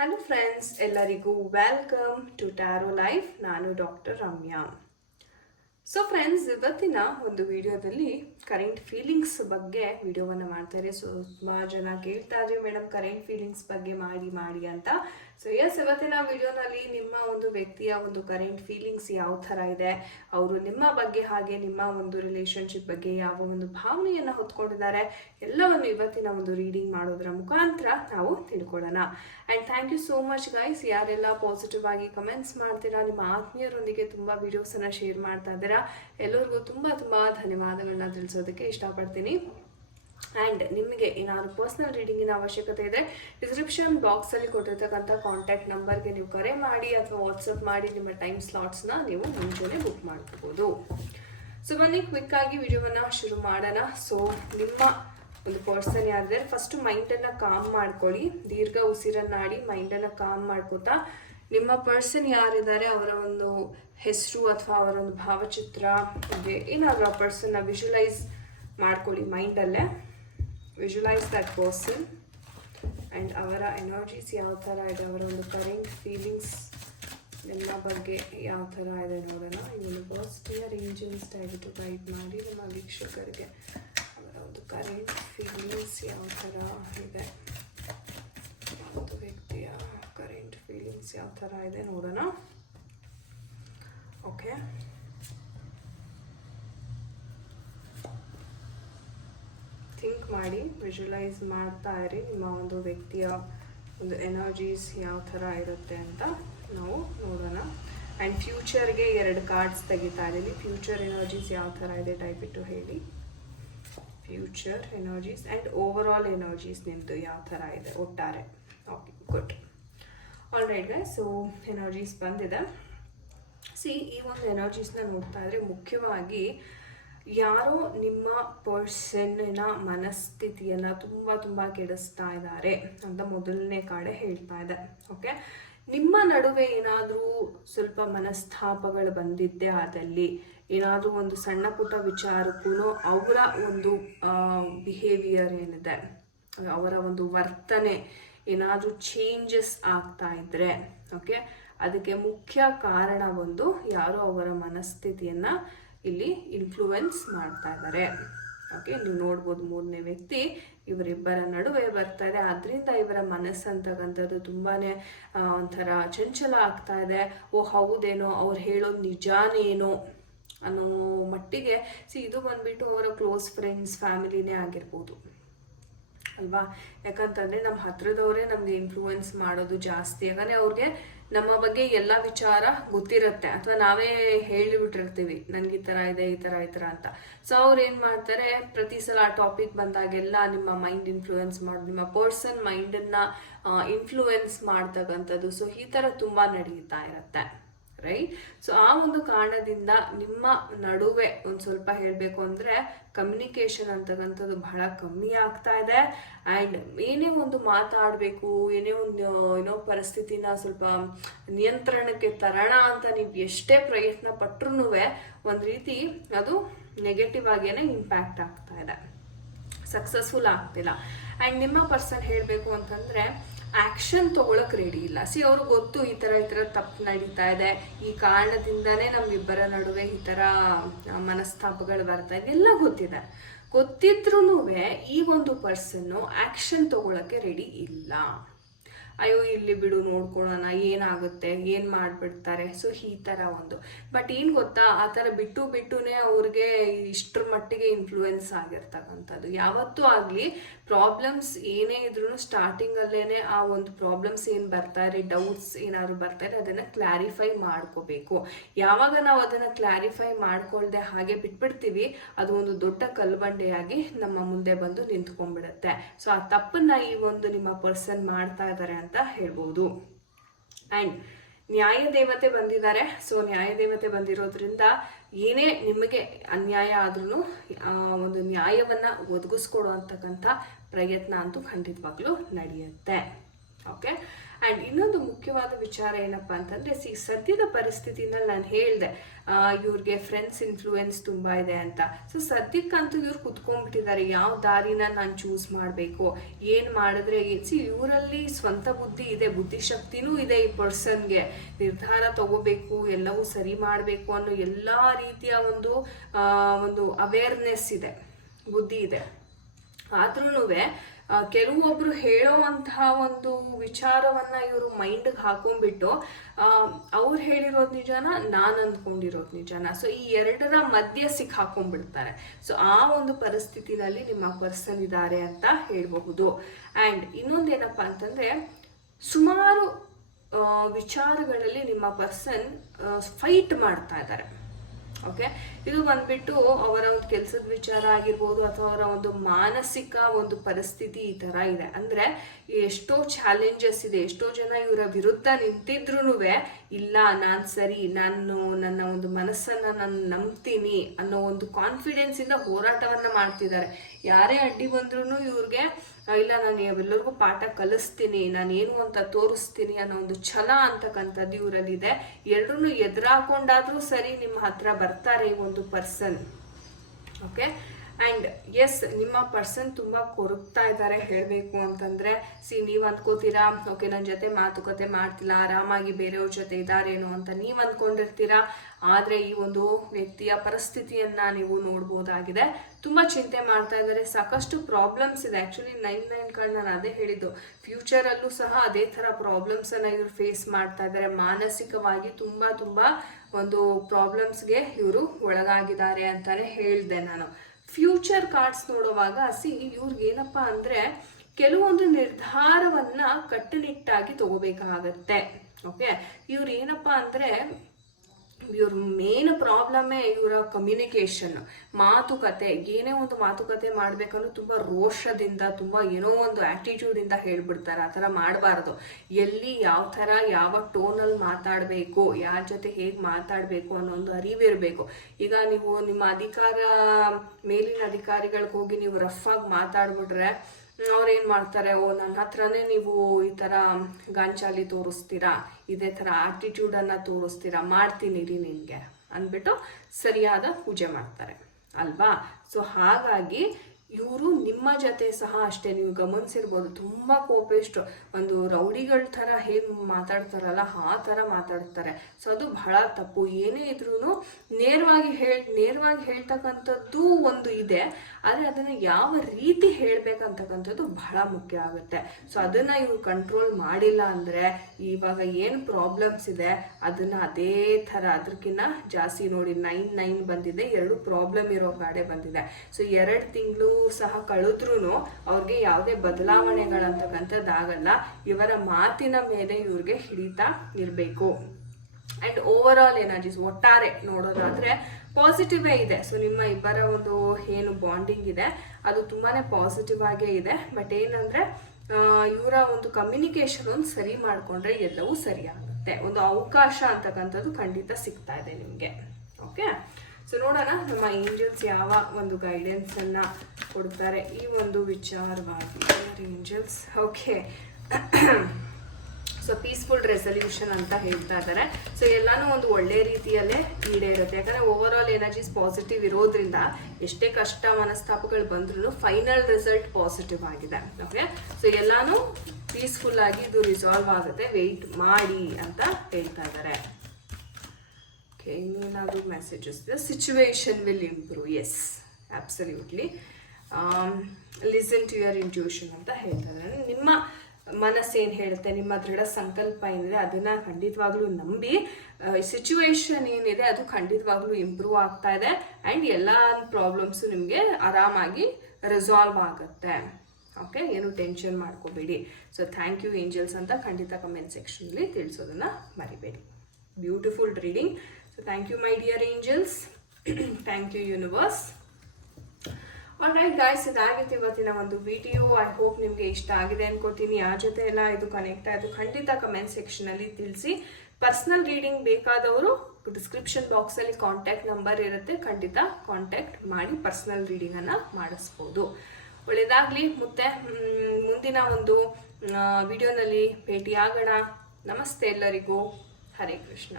Hello friends, ಎಲ್ಲರಿಗೂ welcome to taro life. ನಾನು doctor Ramya. So friends, ಇವತ್ತಿನ ಒಂದು ವಿಡಿಯೋದಲ್ಲಿ ಕರೆಂಟ್ ಫೀಲಿಂಗ್ಸ್ ಬಗ್ಗೆ ವಿಡಿಯೋವನ್ನು ಮಾಡ್ತಾರೆ. ಸೊ ತುಂಬ ಜನ ಕೇಳ್ತಾ ಇದ್ರಿ ಮೇಡಮ್ ಕರೆಂಟ್ ಫೀಲಿಂಗ್ಸ್ ಬಗ್ಗೆ ಮಾಡಿ ಅಂತ. ಸೊ ಇವತ್ತಿನ ವಿಡಿಯೋನಲ್ಲಿ ನಿಮ್ಮ ಒಂದು ವ್ಯಕ್ತಿಯ ಒಂದು ಕರೆಂಟ್ ಫೀಲಿಂಗ್ಸ್ ಯಾವ ಥರ ಇದೆ, ಅವರು ನಿಮ್ಮ ಬಗ್ಗೆ ಹಾಗೆ ನಿಮ್ಮ ಒಂದು ರಿಲೇಶನ್ಶಿಪ್ ಬಗ್ಗೆ ಯಾವ ಒಂದು ಭಾವನೆಯನ್ನು ಹೊತ್ಕೊಂಡಿದ್ದಾರೆ ಎಲ್ಲವನ್ನು ಇವತ್ತಿನ ಒಂದು ರೀಡಿಂಗ್ ಮಾಡೋದ್ರ ಮುಖಾಂತರ ನಾವು ತಿಳ್ಕೊಳ್ಳೋಣ. And thank you so much guys, ಯಾರೆಲ್ಲ ಪಾಸಿಟಿವ್ ಆಗಿ ಕಮೆಂಟ್ಸ್ ಮಾಡ್ತೀರಾ, ನಿಮ್ಮ ಆತ್ಮೀಯರೊಂದಿಗೆ ತುಂಬ ವಿಡಿಯೋಸನ್ನು ಶೇರ್ ಮಾಡ್ತಾ ಇದ್ದೀರಾ, ಎಲ್ಲರಿಗೂ ತುಂಬ ಧನ್ಯವಾದಗಳನ್ನ ತಿಳಿಸೋದಕ್ಕೆ ಇಷ್ಟಪಡ್ತೀನಿ. ಆ್ಯಂಡ್ ನಿಮಗೆ ಏನಾದರೂ ಪರ್ಸ್ನಲ್ ರೀಡಿಂಗಿನ ಅವಶ್ಯಕತೆ ಇದೆ, ಡಿಸ್ಕ್ರಿಪ್ಷನ್ ಬಾಕ್ಸಲ್ಲಿ ಕೊಟ್ಟಿರ್ತಕ್ಕಂಥ ಕಾಂಟ್ಯಾಕ್ಟ್ ನಂಬರ್ಗೆ ನೀವು ಕರೆ ಮಾಡಿ ಅಥವಾ ವಾಟ್ಸಪ್ ಮಾಡಿ ನಿಮ್ಮ ಟೈಮ್ ಸ್ಲಾಟ್ಸ್ನ ನೀವು ಮುಂಚೆನೇ ಬುಕ್ ಮಾಡ್ಕೋಬೋದು. ಸೊ ಬನ್ನಿ ಕ್ವಿಕ್ ಆಗಿ ವಿಡಿಯೋವನ್ನು ಶುರು ಮಾಡೋಣ. ಸೊ ನಿಮ್ಮ ಒಂದು ಪರ್ಸನ್ ಯಾರಿದ್ದಾರೆ, ಫಸ್ಟು ಮೈಂಡನ್ನು ಕಾಮ್ ಮಾಡ್ಕೊಳ್ಳಿ, ದೀರ್ಘ ಉಸಿರನ್ನಾಡಿ ಮೈಂಡನ್ನು ಕಾಮ್ ಮಾಡ್ಕೋತಾ ನಿಮ್ಮ ಪರ್ಸನ್ ಯಾರಿದ್ದಾರೆ ಅವರ ಒಂದು ಹೆಸರು ಅಥವಾ ಅವರ ಒಂದು ಭಾವಚಿತ್ರ ಏನಾದರೂ ಆ ಪರ್ಸನ್ನ ವಿಜುವಲೈಸ್ ಮಾಡ್ಕೊಳ್ಳಿ. ಮೈಂಡಲ್ಲೇ ವಿಜುವಲೈಸ್ ದಟ್ ಪರ್ಸನ್ ಆ್ಯಂಡ್ ಅವರ ಎನರ್ಜೀಸ್ ಯಾವ ಥರ ಇದೆ, ಅವರ ಒಂದು ಕರೆಂಟ್ ಫೀಲಿಂಗ್ಸ್ ನಿಮ್ಮ ಬಗ್ಗೆ ಯಾವ ಥರ ಇದೆ ನೋಡೋಣ. ಯೂನಿವರ್ಸ್ ಡಿಯರ್ ಏಂಜಲ್ಸ್ ದಯವಿಟ್ಟು ಗೈಡ್ ಮಾಡಿ ನಿಮ್ಮ ವೀಕ್ಷಕರಿಗೆ ಅವರ ಒಂದು ಕರೆಂಟ್ ಫೀಲಿಂಗ್ಸ್ ಯಾವ ಥರ ಇದೆ, ಒಂದು ವ್ಯಕ್ತಿಯ ಕರೆಂಟ್ ಫೀಲಿಂಗ್ಸ್ ಯಾವ ಥರ ಇದೆ ನೋಡೋಣ. ಓಕೆ, ಥಿಂಕ್ ಮಾಡಿ, ವಿಜುವಲೈಸ್ ಮಾಡ್ತಾ ಇರಿ ನಿಮ್ಮ ಒಂದು ವ್ಯಕ್ತಿಯ ಒಂದು ಎನರ್ಜೀಸ್ ಯಾವ ಥರ ಇರುತ್ತೆ ಅಂತ ನಾವು ನೋಡೋಣ. ಆ್ಯಂಡ್ ಫ್ಯೂಚರ್ಗೆ 2 ಕಾರ್ಡ್ಸ್ ತೆಗಿತಾ ಇದ್ದೀನಿ. ಫ್ಯೂಚರ್ ಎನರ್ಜೀಸ್ ಯಾವ ಥರ ಇದೆ ದಯವಿಟ್ಟು ಹೇಳಿ. Future energies and over all energies ನಿಮ್ಮದು ಯಾವ ಥರ ಇದೆ ಒಟ್ಟಾರೆ. Okay, good. All right guys, so energies ಬಂದಿದೆ. ಈ ಒಂದು ಎನರ್ಜೀಸ್ನ ನೋಡ್ತಾ ಇದ್ರೆ ಮುಖ್ಯವಾಗಿ ಯಾರೋ ನಿಮ್ಮ ಪರ್ಸನ್ನ ಮನಸ್ಥಿತಿಯನ್ನು ತುಂಬ ಕೆಡಿಸ್ತಾ ಇದ್ದಾರೆ ಅಂತ ಮೊದಲನೇ ಕಾರ್ಡೆ ಹೇಳ್ತಾ ಇದೆ. ಓಕೆ, ನಿಮ್ಮ ನಡುವೆ ಏನಾದರೂ ಸ್ವಲ್ಪ ಮನಸ್ತಾಪಗಳು ಬಂದಿದ್ದೇ ಆದಲ್ಲಿ, ಏನಾದರೂ ಒಂದು ಸಣ್ಣ ಪುಟ್ಟ ವಿಚಾರಕ್ಕೂ ಅವರ ಒಂದು ಬಿಹೇವಿಯರ್ ಏನಿದೆ, ಅವರ ಒಂದು ವರ್ತನೆ ಏನಾದರೂ ಚೇಂಜಸ್ ಆಗ್ತಾ ಇದ್ರೆ, ಓಕೆ, ಅದಕ್ಕೆ ಮುಖ್ಯ ಕಾರಣ ಒಂದು ಯಾರೋ ಅವರ ಮನಸ್ಥಿತಿಯನ್ನು ಇಲ್ಲಿ ಇನ್ಫ್ಲೂಯೆನ್ಸ್ ಮಾಡ್ತಾ ಇದ್ದಾರೆ. ಓಕೆ, ನೀವು ನೋಡ್ಬೋದು 3ನೇ ವ್ಯಕ್ತಿ ಇವರಿಬ್ಬರ ನಡುವೆ ಬರ್ತಾ ಇದೆ. ಅದರಿಂದ ಇವರ ಮನಸ್ಸಂತಕ್ಕಂಥದ್ದು ತುಂಬಾ ಒಂಥರ ಚಂಚಲ ಆಗ್ತಾ ಇದೆ. ಓ ಹೌದೇನೋ, ಅವ್ರು ಹೇಳೋದು ನಿಜಾನೇನೋ ಅನ್ನೋ ಮಟ್ಟಿಗೆ. ಇದು ಬಂದ್ಬಿಟ್ಟು ಅವರ ಕ್ಲೋಸ್ ಫ್ರೆಂಡ್ಸ್, ಫ್ಯಾಮಿಲಿನೇ ಆಗಿರ್ಬೋದು ಅಲ್ವಾ. ಯಾಕಂತಂದರೆ ನಮ್ಮ ಹತ್ರದವರೇ ನಮಗೆ ಇನ್ಫ್ಲೂಯೆನ್ಸ್ ಮಾಡೋದು ಜಾಸ್ತಿ. ಯಾಕಂದರೆ ಅವ್ರಿಗೆ ನಮ್ಮ ಬಗ್ಗೆ ಎಲ್ಲ ವಿಚಾರ ಗೊತ್ತಿರುತ್ತೆ, ಅಥವಾ ನಾವೇ ಹೇಳಿಬಿಟ್ಟಿರ್ತೀವಿ ನನಗೆ ಈ ಥರ ಇದೆ ಈ ಥರ ಅಂತ. ಸೊ ಅವ್ರು ಏನು ಮಾಡ್ತಾರೆ, ಪ್ರತಿ ಸಲ ಆ ಟಾಪಿಕ್ ಬಂದಾಗೆಲ್ಲ ನಿಮ್ಮ ಮೈಂಡ್ ಇನ್ಫ್ಲೂಯೆನ್ಸ್ ಮಾಡೋದು, ನಿಮ್ಮ ಪರ್ಸನ್ ಮೈಂಡನ್ನು ಇನ್ಫ್ಲೂಯೆನ್ಸ್ ಮಾಡ್ತಕ್ಕಂಥದ್ದು. ಸೊ ಈ ಥರ ತುಂಬ ನಡೀತಾ ಇರುತ್ತೆ, ರೈಟ್. ಸೊ ಆ ಒಂದು ಕಾರಣದಿಂದ ನಿಮ್ಮ ನಡುವೆ ಒಂದು ಸ್ವಲ್ಪ ಹೇಳಬೇಕು ಅಂದರೆ ಕಮ್ಯುನಿಕೇಷನ್ ಅಂತಕ್ಕಂಥದ್ದು ಬಹಳ ಕಮ್ಮಿ ಆಗ್ತಾ ಇದೆ. ಆ್ಯಂಡ್ ಏನೇ ಒಂದು ಮಾತಾಡಬೇಕು, ಏನೇ ಒಂದು ಪರಿಸ್ಥಿತಿನ ಸ್ವಲ್ಪ ನಿಯಂತ್ರಣಕ್ಕೆ ತರೋಣ ಅಂತ ನೀವು ಎಷ್ಟೇ ಪ್ರಯತ್ನ ಪಟ್ರೂ ಒಂದು ರೀತಿ ಅದು ನೆಗೆಟಿವ್ ಆಗೇನೆ ಇಂಪ್ಯಾಕ್ಟ್ ಆಗ್ತಾ ಇದೆ, ಸಕ್ಸಸ್ಫುಲ್ ಆಗ್ತಿಲ್ಲ. ಆ್ಯಂಡ್ ನಿಮ್ಮ ಪರ್ಸನ್ ಹೇಳಬೇಕು ಅಂತಂದರೆ ಆ್ಯಕ್ಷನ್ ತೊಗೊಳಕ್ಕೆ ರೆಡಿ ಇಲ್ಲ. ಅವ್ರಿಗೆ ಗೊತ್ತು ಈ ಥರ ತಪ್ಪು ನಡೀತಾ ಇದೆ, ಈ ಕಾರಣದಿಂದನೇ ನಮ್ಮಿಬ್ಬರ ನಡುವೆ ಈ ಥರ ಮನಸ್ತಾಪಗಳು ಬರ್ತಾ ಇದೆ, ಎಲ್ಲ ಗೊತ್ತಿದ್ರೂ ಈ ಒಂದು ಪರ್ಸನ್ನು ಆ್ಯಕ್ಷನ್ ತೊಗೊಳಕ್ಕೆ ರೆಡಿ ಇಲ್ಲ. ಅಯ್ಯೋ ಇಲ್ಲಿ ಬಿಡು ನೋಡ್ಕೊಳ್ಳೋಣ ಏನಾಗುತ್ತೆ, ಏನು ಮಾಡಿಬಿಡ್ತಾರೆ. ಸೊ ಈ ಥರ ಒಂದು. ಬಟ್ ಏನು ಗೊತ್ತಾ, ಆ ಥರ ಬಿಟ್ಟುನೇ ಅವ್ರಿಗೆ ಇಷ್ಟರ ಮಟ್ಟಿಗೆ ಇನ್ಫ್ಲೂಯೆನ್ಸ್ ಆಗಿರ್ತಕ್ಕಂಥದ್ದು. ಯಾವತ್ತೂ ಆಗಲಿ ಪ್ರಾಬ್ಲಮ್ಸ್ ಏನೇ ಇದ್ರೂ ಸ್ಟಾರ್ಟಿಂಗಲ್ಲೇ ಆ ಒಂದು ಪ್ರಾಬ್ಲಮ್ಸ್ ಏನು ಬರ್ತಾರೆ, ಡೌಟ್ಸ್ ಏನಾದ್ರು ಬರ್ತಾರೆ, ಅದನ್ನು ಕ್ಲಾರಿಫೈ ಮಾಡ್ಕೋಬೇಕು. ಯಾವಾಗ ನಾವು ಅದನ್ನು ಕ್ಲಾರಿಫೈ ಮಾಡ್ಕೊಳ್ದೆ ಹಾಗೆ ಬಿಟ್ಬಿಡ್ತೀವಿ, ಅದು ಒಂದು ದೊಡ್ಡ ಕಲ್ಬಂಡೆಯಾಗಿ ನಮ್ಮ ಮುಂದೆ ಬಂದು ನಿಂತ್ಕೊಂಡ್ಬಿಡುತ್ತೆ. ಸೊ ಆ ತಪ್ಪನ್ನ ಈ ಒಂದು ನಿಮ್ಮ ಪರ್ಸನ್ ಮಾಡ್ತಾ ಇದ್ದಾರೆ ಅಂತ ಹೇಳ್ಬೋದು. ಆ್ಯಂಡ್ ನ್ಯಾಯದೇವತೆ ಬಂದಿದ್ದಾರೆ. ಸೊ ನ್ಯಾಯದೇವತೆ ಬಂದಿರೋದ್ರಿಂದ ಏನೇ ನಿಮಗೆ ಅನ್ಯಾಯ ಆದ್ರೂ ಒಂದು ನ್ಯಾಯವನ್ನು ಒದಗಿಸ್ಕೊಡೋ ಅಂತಕ್ಕಂಥ ಪ್ರಯತ್ನ ಅಂತೂ ಖಂಡಿತವಾಗ್ಲೂ ನಡೆಯುತ್ತೆ. ಓಕೆ, ಆ್ಯಂಡ್ ಇನ್ನೊಂದು ಮುಖ್ಯವಾದ ವಿಚಾರ ಏನಪ್ಪ ಅಂತಂದರೆ ಸದ್ಯದ ಪರಿಸ್ಥಿತಿನಲ್ಲಿ ನಾನು ಹೇಳಿದೆ ಇವ್ರಿಗೆ ಫ್ರೆಂಡ್ಸ್ ಇನ್ಫ್ಲೂಯೆನ್ಸ್ ತುಂಬ ಇದೆ ಅಂತ. ಸೊ ಸದ್ಯಕ್ಕಂತೂ ಇವ್ರು ಕುತ್ಕೊಂಡ್ಬಿಟ್ಟಿದ್ದಾರೆ, ಯಾವ ದಾರಿನ ನಾನು ಚೂಸ್ ಮಾಡಬೇಕು, ಏನು ಮಾಡಿದ್ರೆ ಇವರಲ್ಲಿ ಸ್ವಂತ ಬುದ್ಧಿ ಇದೆ, ಬುದ್ಧಿಶಕ್ತಿನೂ ಇದೆ. ಈ ಪರ್ಸನ್ಗೆ ನಿರ್ಧಾರ ತಗೋಬೇಕು, ಎಲ್ಲವೂ ಸರಿ ಮಾಡಬೇಕು ಅನ್ನೋ ಎಲ್ಲ ರೀತಿಯ ಒಂದು ಅವೇರ್ನೆಸ್ ಇದೆ, ಬುದ್ಧಿ ಇದೆ. ಆದ್ರೂ ಕೆಲವೊಬ್ರು ಹೇಳೋವಂತಹ ಒಂದು ವಿಚಾರವನ್ನ ಇವರು ಮೈಂಡ್ಗೆ ಹಾಕೊಂಡ್ಬಿಟ್ಟು ಅವ್ರು ಹೇಳಿರೋದು ನಿಜಾನ, ನಾನು ಅಂದ್ಕೊಂಡಿರೋದು ನಿಜಾನ, ಸೊ ಈ ಎರಡರ ಮಧ್ಯೆ ಸಿಕ್ಕಾಕೊಂಡ್ಬಿಡ್ತಾರೆ. ಸೊ ಆ ಒಂದು ಪರಿಸ್ಥಿತಿನಲ್ಲಿ ನಿಮ್ಮ ಪರ್ಸನ್ ಇದ್ದಾರೆ ಅಂತ ಹೇಳಬಹುದು. ಆ್ಯಂಡ್ ಇನ್ನೊಂದೇನಪ್ಪ ಅಂತಂದ್ರೆ, ಸುಮಾರು ವಿಚಾರಗಳಲ್ಲಿ ನಿಮ್ಮ ಪರ್ಸನ್ ಫೈಟ್ ಮಾಡ್ತಾ ಇದ್ದಾರೆ. ಓಕೆ, ಇದು ಬಂದ್ಬಿಟ್ಟು ಅವರ ಒಂದು ಕೆಲಸದ ವಿಚಾರ ಆಗಿರ್ಬೋದು, ಅಥವಾ ಅವರ ಒಂದು ಮಾನಸಿಕ ಒಂದು ಪರಿಸ್ಥಿತಿ ಈ ತರ ಇದೆ. ಅಂದ್ರೆ ಎಷ್ಟೋ ಚಾಲೆಂಜಸ್ ಇದೆ, ಎಷ್ಟೋ ಜನ ಇವರ ವಿರುದ್ಧ ನಿಂತಿದ್ರು ಇಲ್ಲ ನಾನು ಸರಿ, ನನ್ನ ಒಂದು ಮನಸ್ಸನ್ನ ನಾನು ನಂಬ್ತೀನಿ ಅನ್ನೋ ಒಂದು ಕಾನ್ಫಿಡೆನ್ಸ್ ಇಂದ ಹೋರಾಟವನ್ನ ಮಾಡ್ತಿದ್ದಾರೆ. ಯಾರೇ ಅಡ್ಡಿ ಬಂದ್ರು ಇವ್ರಿಗೆ ಇಲ್ಲ ನಾನು ಎಲ್ಲರಿಗೂ ಪಾಠ ಕಲಿಸ್ತೀನಿ, ನಾನೇನು ಅಂತ ತೋರಿಸ್ತೀನಿ ಅನ್ನೋ ಒಂದು ಛಲ ಅಂತಕ್ಕಂಥದ್ದು ಇವರಲ್ಲಿದೆ. ಎರಡನ್ನೂ ಎದುರಾಕೊಂಡಾದ್ರೂ ಸರಿ ನಿಮ್ಮ ಹತ್ರ ಬರ್ತಾರೆ ಈ ಒಂದು ಪರ್ಸನ್. ಓಕೆ, ಆ್ಯಂಡ್ ಎಸ್, ನಿಮ್ಮ ಪರ್ಸನ್ ತುಂಬ ಕೊರಗ್ತಾ ಇದ್ದಾರೆ ಹೇಳಬೇಕು ಅಂತಂದರೆ. ನೀವು ಅಂದ್ಕೋತೀರಾ ಓಕೆ ನನ್ನ ಜೊತೆ ಮಾತುಕತೆ ಮಾಡ್ತಿಲ್ಲ, ಆರಾಮಾಗಿ ಬೇರೆಯವ್ರ ಜೊತೆ ಇದ್ದಾರೇನೋ ಅಂತ ನೀವು ಅಂದ್ಕೊಂಡಿರ್ತೀರಾ. ಆದರೆ ಈ ಒಂದು ವ್ಯಕ್ತಿಯ ಪರಿಸ್ಥಿತಿಯನ್ನು ನೀವು ನೋಡ್ಬೋದಾಗಿದೆ. ತುಂಬ ಚಿಂತೆ ಮಾಡ್ತಾ ಇದ್ದಾರೆ, ಸಾಕಷ್ಟು ಪ್ರಾಬ್ಲಮ್ಸ್ ಇದೆ. ಆ್ಯಕ್ಚುಲಿ 9 ಕಾರ್ಡ್ ನಾನು ಅದೇ ಹೇಳಿದ್ದು, ಫ್ಯೂಚರಲ್ಲೂ ಸಹ ಅದೇ ಥರ ಪ್ರಾಬ್ಲಮ್ಸನ್ನು ಇವರು ಫೇಸ್ ಮಾಡ್ತಾ ಇದ್ದಾರೆ. ಮಾನಸಿಕವಾಗಿ ತುಂಬ ಒಂದು ಪ್ರಾಬ್ಲಮ್ಸ್ಗೆ ಇವರು ಒಳಗಾಗಿದ್ದಾರೆ ಅಂತಲೇ ಹೇಳಿದೆ ನಾನು. ಫ್ಯೂಚರ್ ಕಾರ್ಡ್ಸ್ ನೋಡುವಾಗ ಇವ್ರಿಗೆ ಏನಪ್ಪ ಅಂದರೆ, ಕೆಲವೊಂದು ನಿರ್ಧಾರವನ್ನ ಕಟ್ಟುನಿಟ್ಟಾಗಿ ತಗೋಬೇಕಾಗತ್ತೆ. ಓಕೆ, ಇವ್ರು ಏನಪ್ಪ ಅಂದರೆ, ಇವ್ರ ಮೇನ್ ಪ್ರಾಬ್ಲಮ್ಮೇ ಇವರ ಕಮ್ಯುನಿಕೇಶನ್, ಮಾತುಕತೆ. ಏನೇ ಒಂದು ಮಾತುಕತೆ ಮಾಡ್ಬೇಕಂದ್ರೂ ತುಂಬ ರೋಷದಿಂದ, ತುಂಬ ಏನೋ ಒಂದು ಆ್ಯಟಿಟ್ಯೂಡಿಂದ ಹೇಳ್ಬಿಡ್ತಾರೆ. ಆ ಥರ ಮಾಡಬಾರ್ದು. ಎಲ್ಲಿ ಯಾವ ಥರ ಯಾವ ಟೋನಲ್ಲಿ ಮಾತಾಡಬೇಕು, ಯಾರ ಜೊತೆ ಹೇಗೆ ಮಾತಾಡಬೇಕು ಅನ್ನೋ ಒಂದು ಅರಿವಿರಬೇಕು. ಈಗ ನೀವು ನಿಮ್ಮ ಮೇಲಿನ ಅಧಿಕಾರಿಗಳಿಗೆ ಹೋಗಿ ನೀವು ರಫ್ ಆಗಿ ಮಾತಾಡ್ಬಿಟ್ರೆ ಅವ್ರೇನು ಮಾಡ್ತಾರೆ, ನನ್ನ ಹತ್ರನೇ ನೀವು ಈ ಥರ ಗಾಂಚಾಲಿ ತೋರಿಸ್ತೀರಾ, ಇದೇ ಥರ ಆಟಿಟ್ಯೂಡನ್ನು ತೋರಿಸ್ತೀರಾ, ಮಾಡ್ತೀನಿ ರೀ ನಿನಗೆ ಅಂದ್ಬಿಟ್ಟು ಸರಿಯಾದ ಪೂಜೆ ಮಾಡ್ತಾರೆ ಅಲ್ವಾ. ಸೊ ಹಾಗಾಗಿ ಇವರು ನಿಮ್ಮ ಜೊತೆ ಸಹ ಅಷ್ಟೇ, ನೀವು ಗಮನಿಸಿರ್ಬೋದು, ತುಂಬ ಕೋಪಿಷ್ಟು, ಒಂದು ರೌಡಿಗಳ ಥರ ಹೇಗೆ ಮಾತಾಡ್ತಾರಲ್ಲ ಆ ಥರ ಮಾತಾಡ್ತಾರೆ. ಸೊ ಅದು ಬಹಳ ತಪ್ಪು. ಏನೇ ಇದ್ರೂ ನೇರವಾಗಿ ಹೇಳ್ತಕ್ಕಂಥದ್ದು ಒಂದು ಇದೆ, ಆದರೆ ಅದನ್ನು ಯಾವ ರೀತಿ ಹೇಳ್ಬೇಕಂತಕ್ಕಂಥದ್ದು ಬಹಳ ಮುಖ್ಯ ಆಗುತ್ತೆ. ಸೊ ಅದನ್ನು ಇವ್ರು ಕಂಟ್ರೋಲ್ ಮಾಡಿಲ್ಲ ಅಂದರೆ ಇವಾಗ ಏನು ಪ್ರಾಬ್ಲಮ್ಸ್ ಇದೆ ಅದನ್ನು ಅದೇ ಥರ ಅದಕ್ಕಿಂತ ಜಾಸ್ತಿ ನೋಡಿ 9 ಬಂದಿದೆ, 2 ಪ್ರಾಬ್ಲಮ್ ಇರೋ ಗಾಡೆ ಬಂದಿದೆ. ಸೊ 2 ತಿಂಗಳು ಸಹ ಕಳೆದ್ರೂ ಅವ್ರಿಗೆ ಯಾವುದೇ ಬದಲಾವಣೆಗಳಂತಕ್ಕಂಥದ್ದಾಗಲ್ಲ. ಇವರ ಮಾತಿನ ಮೇಲೆ ಇವ್ರಿಗೆ ಹಿಡಿತಾ ಇರಬೇಕು. ಆ್ಯಂಡ್ ಓವರ್ ಆಲ್ ಎನರ್ಜೀಸ್ ಒಟ್ಟಾರೆ ನೋಡೋದಾದ್ರೆ ಪಾಸಿಟಿವೇ ಇದೆ. ಸೊ ನಿಮ್ಮ ಇಬ್ಬರ ಒಂದು ಏನು ಬಾಂಡಿಂಗ್ ಇದೆ ಅದು ತುಂಬಾನೇ ಪಾಸಿಟಿವ್ ಆಗೇ ಇದೆ. ಬಟ್ ಏನಂದ್ರೆ ಇವರ ಒಂದು ಕಮ್ಯುನಿಕೇಶನ್ ಒಂದು ಸರಿ ಮಾಡಿಕೊಂಡ್ರೆ ಎಲ್ಲವೂ ಸರಿಯಾಗುತ್ತೆ. ಒಂದು ಅವಕಾಶ ಅಂತಕ್ಕಂಥದ್ದು ಖಂಡಿತ ಸಿಗ್ತಾ ಇದೆ ನಿಮಗೆ. ಓಕೆ, ಸೊ ನೋಡೋಣ ನಮ್ಮ ಏಂಜಲ್ಸ್ ಯಾವ ಒಂದು ಗೈಡೆನ್ಸ್ ಅನ್ನ ಕೊಡ್ತಾರೆ ಈ ಒಂದು ವಿಚಾರವಾಗಿ. Angels okay, so peaceful resolution ಅಂತ ಹೇಳ್ತಾ ಇದ್ದಾರೆ. ಸೊ ಎಲ್ಲಾನು ಒಂದು ಒಳ್ಳೆ ರೀತಿಯಲ್ಲೇ ಈಡೇರುತ್ತೆ. ಯಾಕಂದ್ರೆ ಓವರ್ ಆಲ್ ಎನರ್ಜೀಸ್ ಪಾಸಿಟಿವ್ ಇರೋದ್ರಿಂದ ಎಷ್ಟೇ ಕಷ್ಟ ಮನಸ್ತಾಪಗಳು ಬಂದ್ರೂ ಫೈನಲ್ ರಿಸಲ್ಟ್ ಪಾಸಿಟಿವ್ ಆಗಿದೆ. ಓಕೆ, ಸೊ ಎಲ್ಲಾನು ಪೀಸ್ಫುಲ್ ಆಗಿ ಇದು ರಿಸಾಲ್ವ್ ಆಗುತ್ತೆ, ವೆಯ್ಟ್ ಮಾಡಿ ಅಂತ ಹೇಳ್ತಾ ಇದ್ದಾರೆ. ಓಕೆ, ಇನ್ನೇನಾದರೂ messages, the situation will improve. Yes, absolutely. Listen to your intuition ಅಂತ ಹೇಳ್ತಾ ಇದ್ದಾರೆ. ನಿಮ್ಮ ಮನಸ್ಸೇನು ಹೇಳುತ್ತೆ, ನಿಮ್ಮ ದೃಢ ಸಂಕಲ್ಪ ಏನಿದೆ ಅದನ್ನ ಖಂಡಿತವಾಗ್ಲೂ ನಂಬಿ. ಸಿಚುವೇಶನ್ ಏನಿದೆ ಅದು ಖಂಡಿತವಾಗ್ಲೂ ಇಂಪ್ರೂವ್ ಆಗ್ತಾ ಇದೆ. ಆ್ಯಂಡ್ ಎಲ್ಲ ಪ್ರಾಬ್ಲಮ್ಸು ನಿಮಗೆ ಆರಾಮಾಗಿ ರಿಸಾಲ್ವ್ ಆಗುತ್ತೆ. ಓಕೆ, ಏನು ಟೆನ್ಷನ್ ಮಾಡ್ಕೋಬೇಡಿ. ಸೊ ಥ್ಯಾಂಕ್ ಯು ಏಂಜಲ್ಸ್ ಅಂತ ಖಂಡಿತ ಕಮೆಂಟ್ ಸೆಕ್ಷನಲ್ಲಿ ತಿಳಿಸೋದನ್ನ ಮರಿಬೇಡಿ. Beautiful reading. So thank you my dear angels. Thank you universe. Alright guys, ಇದಾಗಿತ್ತು ಇವತ್ತಿನ ಒಂದು ವಿಡಿಯೋ. ಐ ಹೋಪ್ ನಿಮಗೆ ಇಷ್ಟ ಆಗಿದೆ ಅನ್ಕೋತೀನಿ. ಯಾರ ಜೊತೆ ಎಲ್ಲ ಇದು ಕನೆಕ್ಟ್ ಆಯಿತು ಖಂಡಿತ ಕಮೆಂಟ್ ಸೆಕ್ಷನಲ್ಲಿ ತಿಳಿಸಿ. ಪರ್ಸ್ನಲ್ ರೀಡಿಂಗ್ ಬೇಕಾದವರು ಡಿಸ್ಕ್ರಿಪ್ಷನ್ ಬಾಕ್ಸಲ್ಲಿ ಕಾಂಟ್ಯಾಕ್ಟ್ ನಂಬರ್ ಇರುತ್ತೆ, ಖಂಡಿತ ಕಾಂಟ್ಯಾಕ್ಟ್ ಮಾಡಿ ಪರ್ಸ್ನಲ್ ರೀಡಿಂಗನ್ನು ಮಾಡಿಸ್ಬೋದು. ಒಳ್ಳೆಯದಾಗಲಿ. ಮತ್ತೆ ಮುಂದಿನ ಒಂದು ವಿಡಿಯೋನಲ್ಲಿ ಭೇಟಿಯಾಗೋಣ. ನಮಸ್ತೆ ಎಲ್ಲರಿಗೂ. ಹರೇ ಕೃಷ್ಣ.